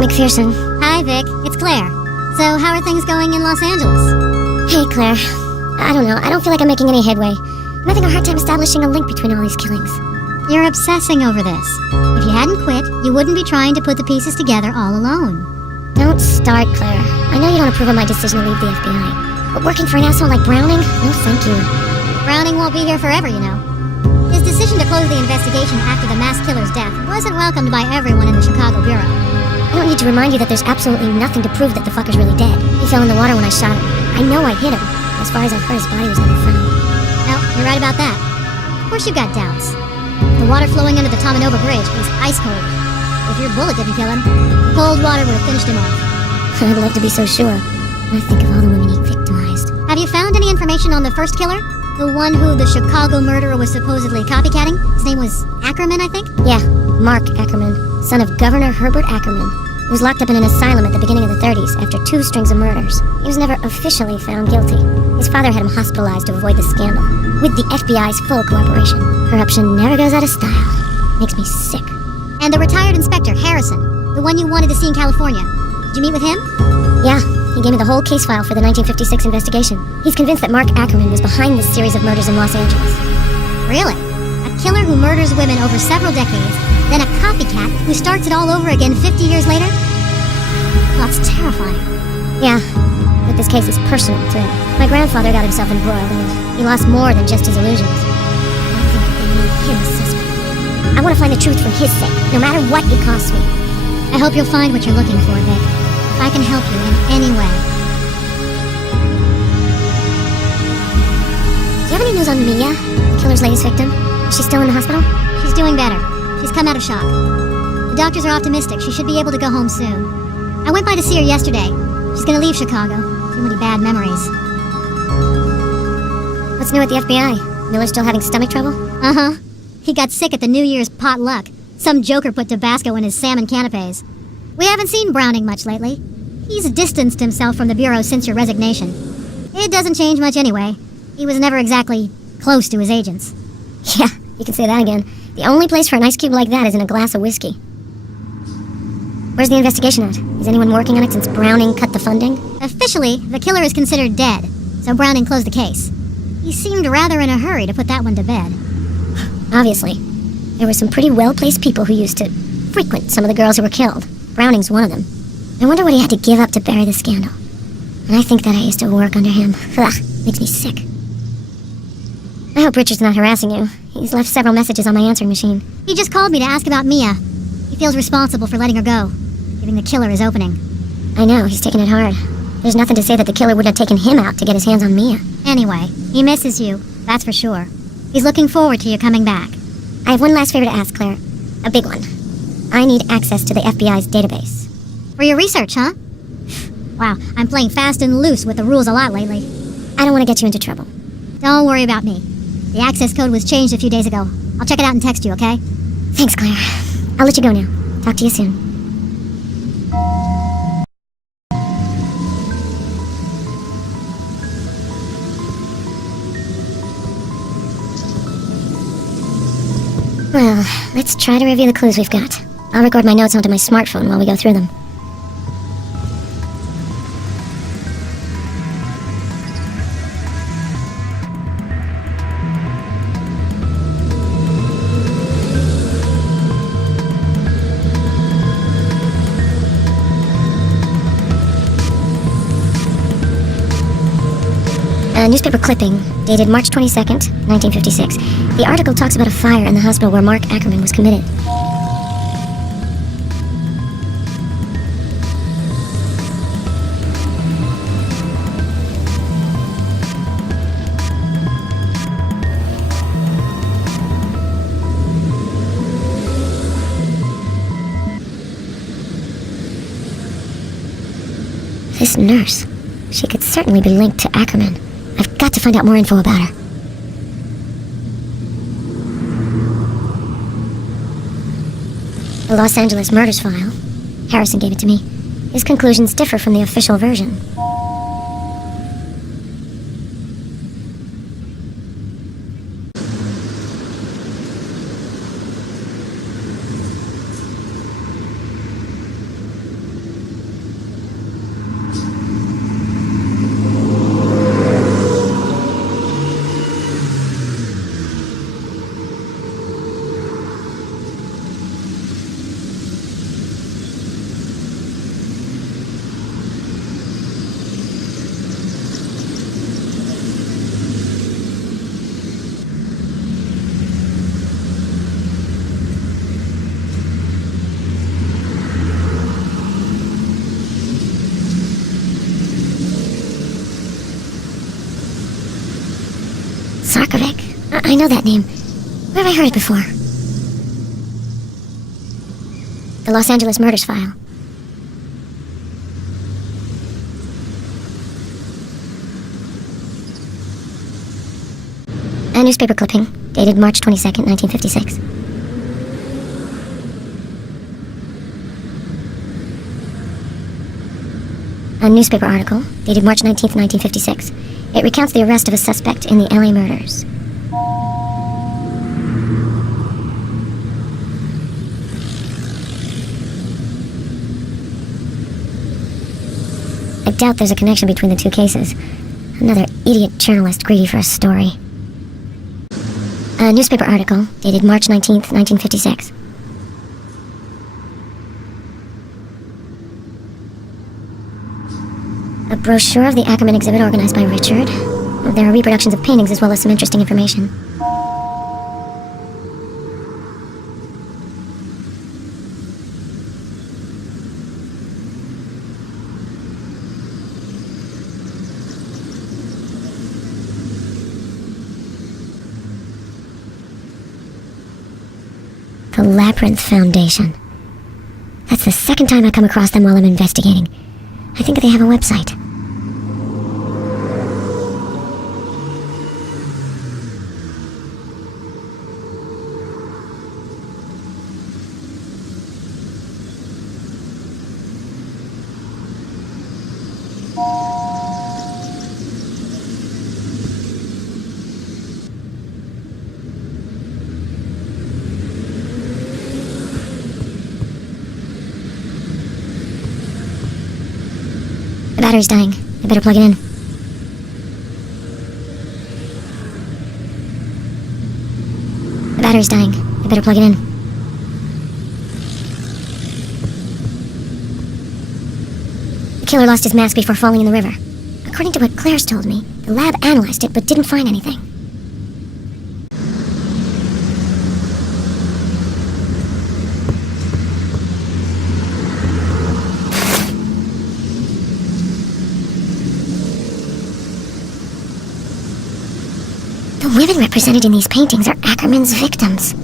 McPherson. Hi, Vic. It's Claire. So, how are things going in Los Angeles? Hey, Claire. I don't know. I don't feel like I'm making any headway. I'm having a hard time establishing a link between all these killings. You're obsessing over this. If you hadn't quit, you wouldn't be trying to put the pieces together all alone. Don't start, Claire. I know you don't approve of my decision to leave the FBI. But working for an asshole like Browning? No, thank you. Browning won't be here forever, you know. His decision to close the investigation after the mass killer's death wasn't welcomed by everyone in the Chicago Bureau. I don't need to remind you that there's absolutely nothing to prove that the fucker's really dead. He fell in the water when I shot him. I know I hit him. As far as I've heard, his body was never found. No, you're right about that. Of course you've got doubts. The water flowing under the Tomanova Bridge is ice cold. If your bullet didn't kill him, cold water would have finished him off. I'd love to be so sure. When I think of all the women he victimized. Have you found any information on the first killer? The one who the Chicago murderer was supposedly copycatting? His name was Ackerman, I think? Yeah, Mark Ackerman, son of Governor Herbert Ackerman. He was locked up in an asylum at the beginning of the 30s after 2 strings of murders. He was never officially found guilty. His father had him hospitalized to avoid the scandal, with the FBI's full cooperation. Corruption never goes out of style. Makes me sick. And the retired inspector, Harrison, the one you wanted to see in California. Did you meet with him? Yeah, he gave me the whole case file for the 1956 investigation. He's convinced that Mark Ackerman was behind this series of murders in Los Angeles. Really? A killer who murders women over several decades, then a copycat who starts it all over again 50 years later? Well, that's terrifying. Yeah, but this case is personal, too. My grandfather got himself embroiled, and he lost more than just his illusions. I think that they made him a suspect. I want to find the truth for his sake, no matter what it costs me. I hope you'll find what you're looking for, Vic. If I can help you in any way. Do you have any news on Mia, the killer's latest victim? Is she still in the hospital? She's doing better. She's come out of shock. The doctors are optimistic. She should be able to go home soon. I went by to see her yesterday. She's gonna leave Chicago. Too many bad memories. What's new at the FBI? Miller's still having stomach trouble? Uh-huh. He got sick at the New Year's potluck. Some joker put Tabasco in his salmon canapes. We haven't seen Browning much lately. He's distanced himself from the Bureau since your resignation. It doesn't change much anyway. He was never exactly close to his agents. Yeah, you can say that again. The only place for an ice cube like that is in a glass of whiskey. Where's the investigation at? Is anyone working on it since Browning cut the funding? Officially, the killer is considered dead, so Browning closed the case. He seemed rather in a hurry to put that one to bed. Obviously. There were some pretty well-placed people who used to frequent some of the girls who were killed. Browning's one of them. I wonder what he had to give up to bury the scandal. And I think that I used to work under him. Ugh, makes me sick. I hope Richard's not harassing you. He's left several messages on my answering machine. He just called me to ask about Mia. He feels responsible for letting her go, giving the killer his opening. I know, he's taking it hard. There's nothing to say that the killer wouldn't have taken him out to get his hands on Mia. Anyway, he misses you, that's for sure. He's looking forward to you coming back. I have one last favor to ask, Claire. A big one. I need access to the FBI's database. For your research, huh? Wow, I'm playing fast and loose with the rules a lot lately. I don't want to get you into trouble. Don't worry about me. The access code was changed a few days ago. I'll check it out and text you, okay? Thanks, Claire. I'll let you go now. Talk to you soon. Well, let's try to review the clues we've got. I'll record my notes onto my smartphone while we go through them. A newspaper clipping, dated March 22nd, 1956. The article talks about a fire in the hospital where Mark Ackerman was committed. This nurse, she could certainly be linked to Ackerman. I've got to find out more info about her. The Los Angeles murders file. Harrison gave it to me. His conclusions differ from the official version. I know that name. Where have I heard it before? The Los Angeles Murders File. A newspaper clipping, dated March 22nd, 1956. A newspaper article, dated March 19th, 1956. It recounts the arrest of a suspect in the LA murders. I doubt there's a connection between the two cases. Another idiot journalist greedy for a story. A newspaper article, dated March 19th, 1956. A brochure of the Ackerman exhibit organized by Richard. There are reproductions of paintings as well as some interesting information. The Labyrinth Foundation. That's the second time I come across them while I'm investigating. I think they have a website. The battery's dying. I better plug it in. The battery's dying. I better plug it in. The killer lost his mask before falling in the river. According to what Claire's told me, the lab analyzed it but didn't find anything. The women represented in these paintings are Ackerman's victims.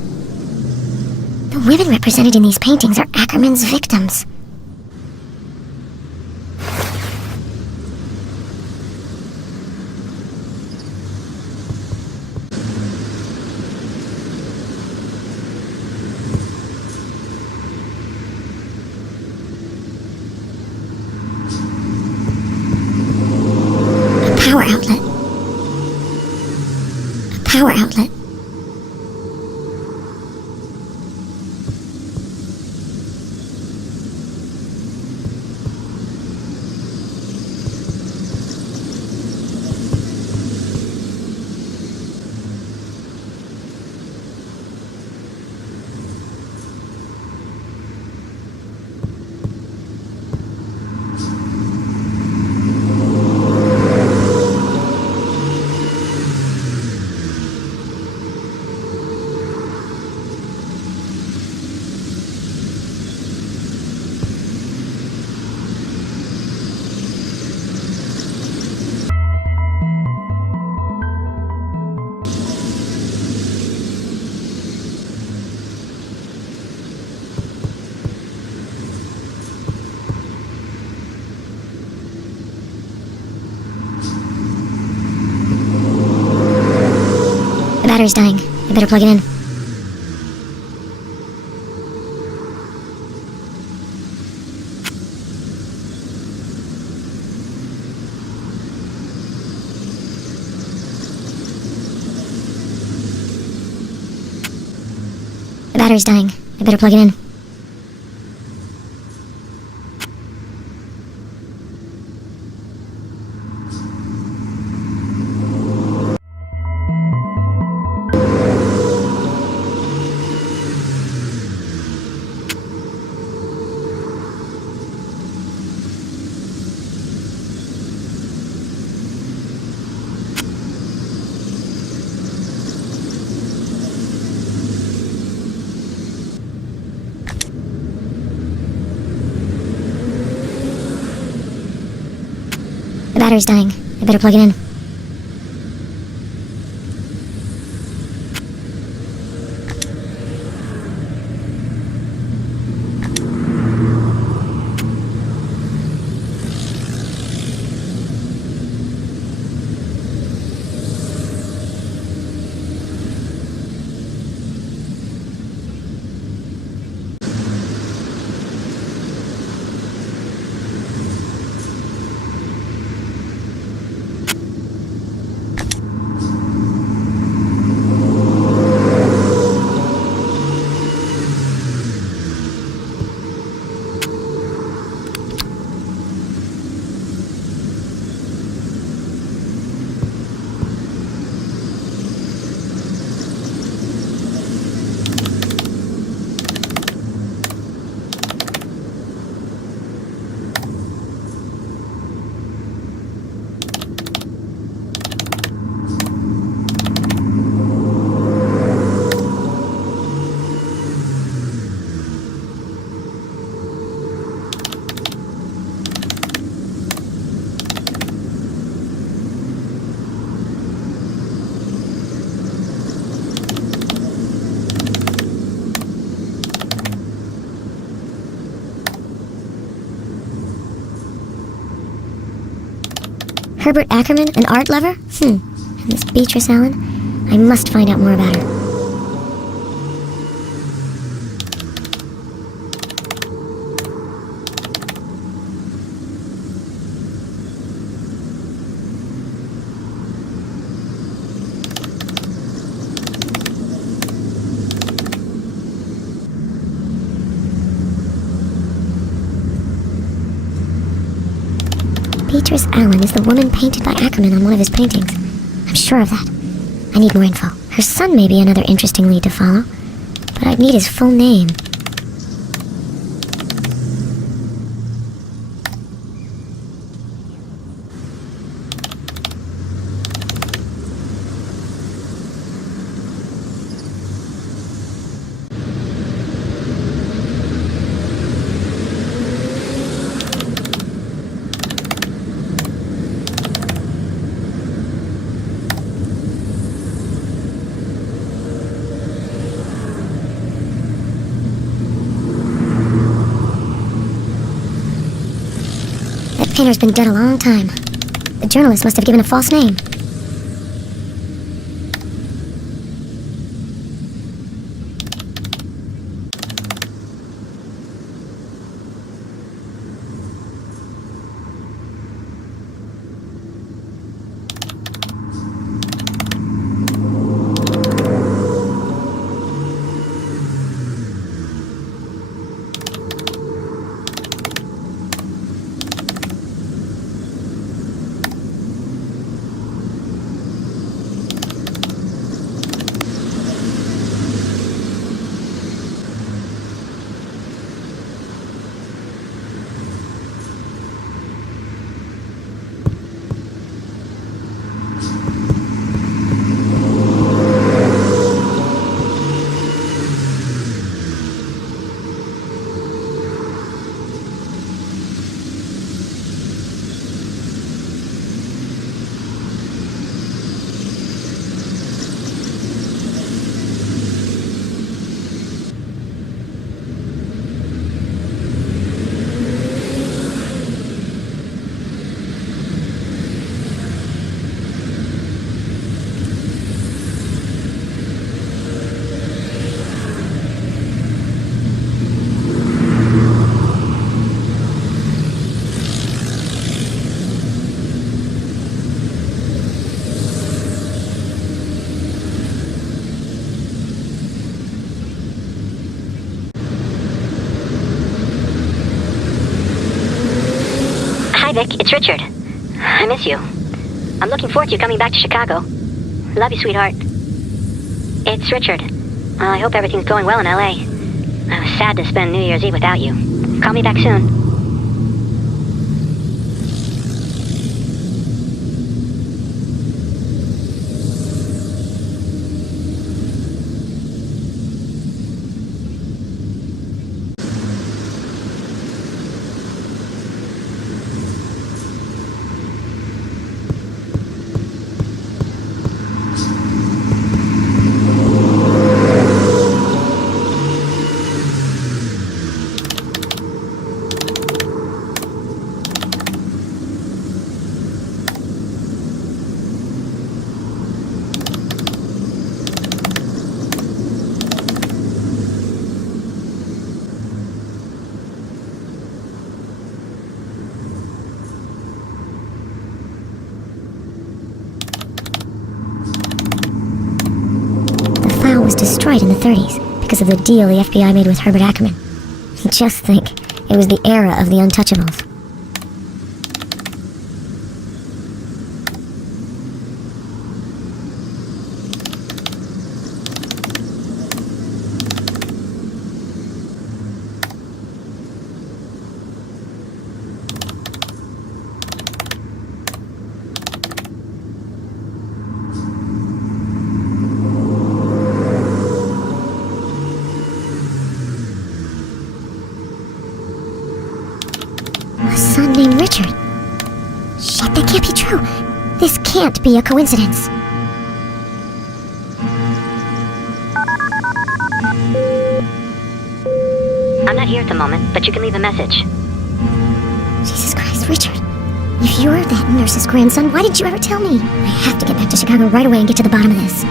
The women represented in these paintings are Ackerman's victims. A power outlet. Power outlet. The battery's dying. I better plug it in. The battery's dying. I better plug it in. The battery's dying. I better plug it in. Herbert Ackerman, an art lover? And this Beatrice Allen? I must find out more about her. Beatrice Allen is the woman painted by Ackerman on one of his paintings. I'm sure of that. I need more info. Her son may be another interesting lead to follow, but I'd need his full name. That painter's been dead a long time. The journalist must have given a false name. Hi, Vic. It's Richard. I miss you. I'm looking forward to you coming back to Chicago. Love you, sweetheart. It's Richard. I hope everything's going well in L.A. I was sad to spend New Year's Eve without you. Call me back soon. The file was destroyed in the 30s because of the deal the FBI made with Herbert Ackerman. Just think, it was the era of the Untouchables. A son named Richard. Shit, that can't be true. This can't be a coincidence. I'm not here at the moment, but you can leave a message. Jesus Christ, Richard. If you're that nurse's grandson, why didn't you ever tell me? I have to get back to Chicago right away and get to the bottom of this.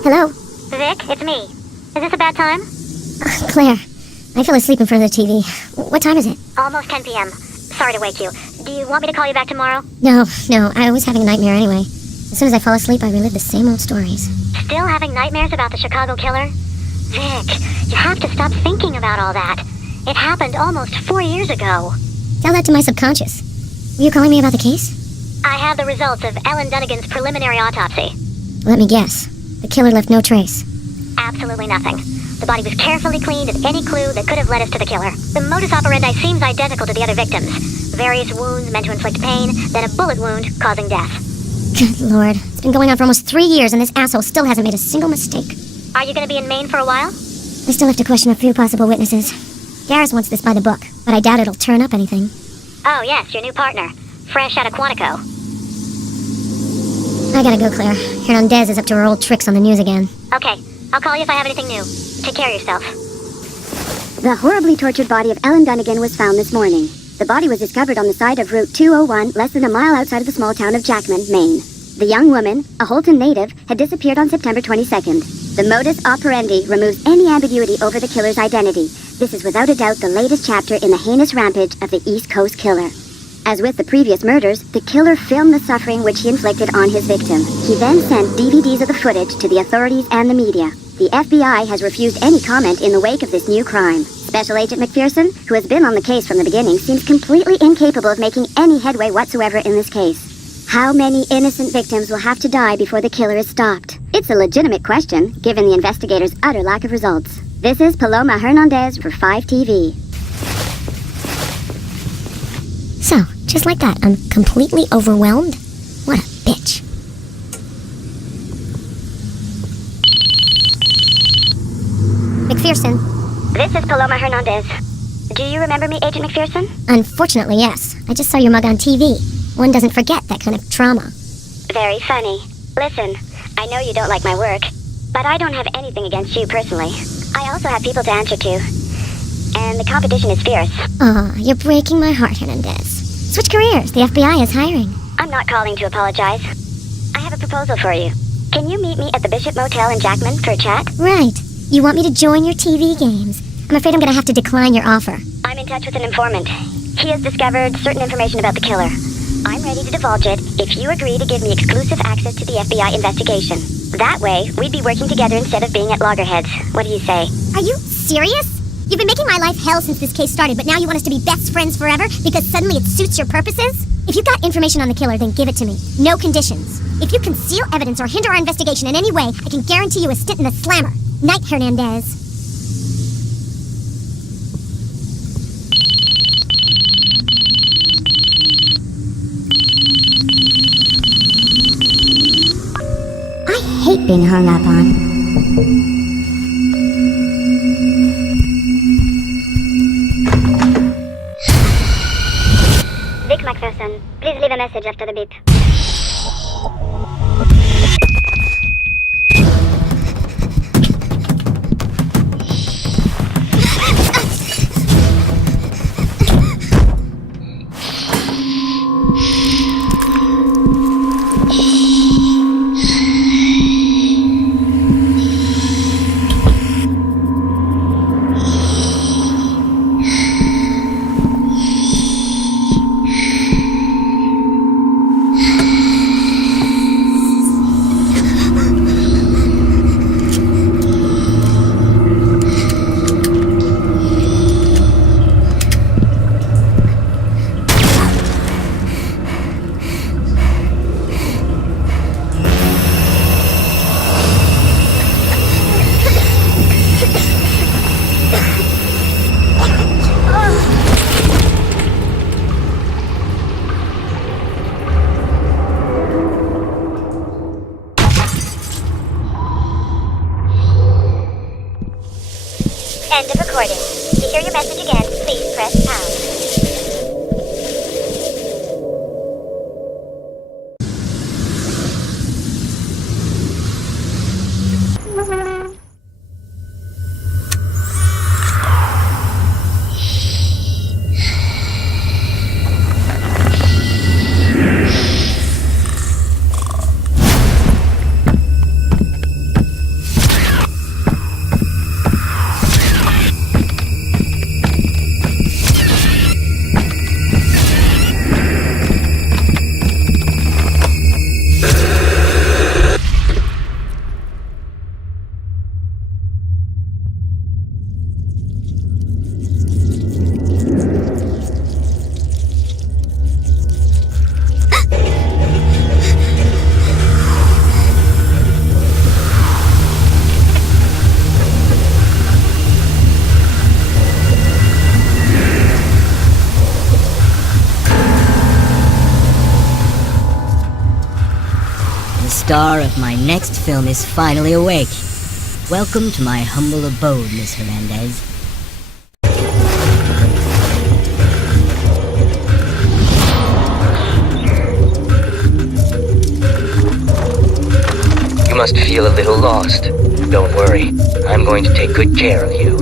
Hello? Vic, it's me. Is this a bad time? Claire, I fell asleep in front of the TV. What time is it? Almost 10 p.m. Sorry to wake you. Do you want me to call you back tomorrow? No, I was having a nightmare anyway. As soon as I fall asleep, I relive the same old stories. Still having nightmares about the Chicago killer? Vic, you have to stop thinking about all that. It happened almost 4 years ago. Tell that to my subconscious. Were you calling me about the case? I have the results of Ellen Dunnigan's preliminary autopsy. Let me guess. The killer left no trace. Absolutely nothing. The body was carefully cleaned of any clue that could have led us to the killer. The modus operandi seems identical to the other victims. Various wounds meant to inflict pain, then a bullet wound causing death. Good lord. It's been going on for almost 3 years and this asshole still hasn't made a single mistake. Are you going to be in Maine for a while? I still have to question a few possible witnesses. Garrus wants this by the book, but I doubt it'll turn up anything. Oh, yes, your new partner. Fresh out of Quantico. I gotta go, Claire. Hernandez is up to her old tricks on the news again. Okay, I'll call you if I have anything new. Take care of yourself. The horribly tortured body of Ellen Dunnigan was found this morning. The body was discovered on the side of Route 201, less than a mile outside of the small town of Jackman, Maine. The young woman, a Holton native, had disappeared on September 22nd. The modus operandi removes any ambiguity over the killer's identity. This is without a doubt the latest chapter in the heinous rampage of the East Coast Killer. As with the previous murders, the killer filmed the suffering which he inflicted on his victim. He then sent DVDs of the footage to the authorities and the media. The FBI has refused any comment in the wake of this new crime. Special Agent McPherson, who has been on the case from the beginning, seems completely incapable of making any headway whatsoever in this case. How many innocent victims will have to die before the killer is stopped? It's a legitimate question, given the investigators' utter lack of results. This is Paloma Hernandez for 5TV. So, just like that, I'm completely overwhelmed? What a bitch. McPherson. This is Paloma Hernandez. Do you remember me, Agent McPherson? Unfortunately, yes. I just saw your mug on TV. One doesn't forget that kind of trauma. Very funny. Listen, I know you don't like my work, but I don't have anything against you personally. I also have people to answer to, and the competition is fierce. Aw, you're breaking my heart, Hernandez. Switch careers. The FBI is hiring. I'm not calling to apologize. I have a proposal for you. Can you meet me at the Bishop Motel in Jackman for a chat? Right. You want me to join your TV games. I'm afraid I'm gonna have to decline your offer. I'm in touch with an informant. He has discovered certain information about the killer. I'm ready to divulge it if you agree to give me exclusive access to the FBI investigation. That way, we'd be working together instead of being at loggerheads. What do you say? Are you serious? You've been making my life hell since this case started, but now you want us to be best friends forever because suddenly it suits your purposes? If you've got information on the killer, then give it to me. No conditions. If you conceal evidence or hinder our investigation in any way, I can guarantee you a stint in the slammer. Night, Hernandez. I hate being hung up on. Vic McPherson, please leave a message after the beep. recording. To hear your message again, please press pound. The star of my next film is finally awake. Welcome to my humble abode, Miss Hernandez. You must feel a little lost. Don't worry, I'm going to take good care of you.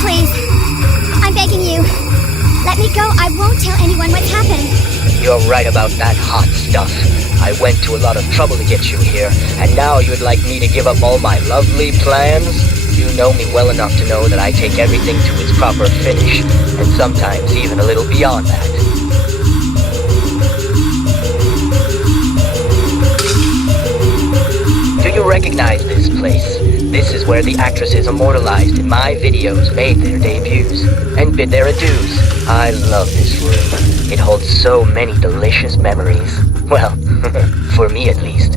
Please, I'm begging you. Let me go. I won't tell anyone what's happened. You're right about that hot stuff. I went to a lot of trouble to get you here, and now you'd like me to give up all my lovely plans? You know me well enough to know that I take everything to its proper finish, and sometimes even a little beyond that. Do you recognize this place? This is where the actresses immortalized in my videos made their debuts and bid their adieus. I love this room. It holds so many delicious memories. Well, for me at least.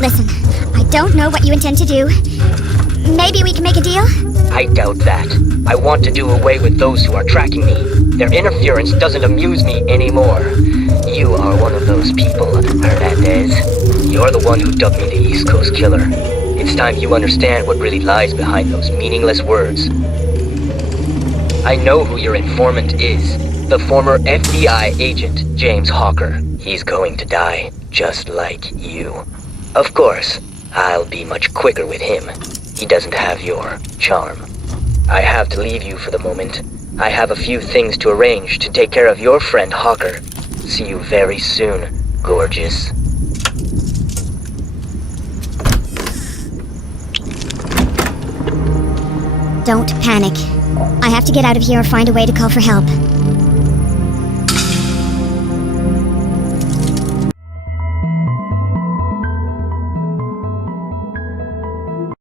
Listen, I don't know what you intend to do. Maybe we can make a deal? I doubt that. I want to do away with those who are tracking me. Their interference doesn't amuse me anymore. You are one of those people, Hernandez. You're the one who dubbed me the East Coast Killer. It's time you understand what really lies behind those meaningless words. I know who your informant is. The former FBI agent, James Hawker. He's going to die, just like you. Of course, I'll be much quicker with him. He doesn't have your charm. I have to leave you for the moment. I have a few things to arrange to take care of your friend Hawker. See you very soon, gorgeous. Don't panic. I have to get out of here or find a way to call for help.